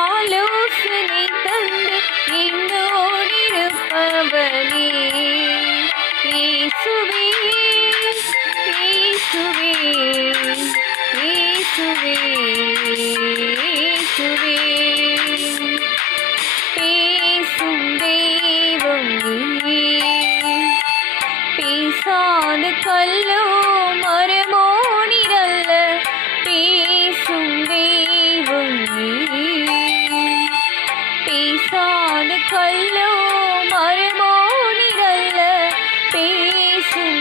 ஆலோசனை தந்து என்னோடிருப்பவனே இயேசுவே இயேசுவே இயேசுவே பேசாது கல்லும் மரமோனிரல்ல பேசும் வேவும் பேசாது கல்லும் மரமோனிரல்ல பேசும்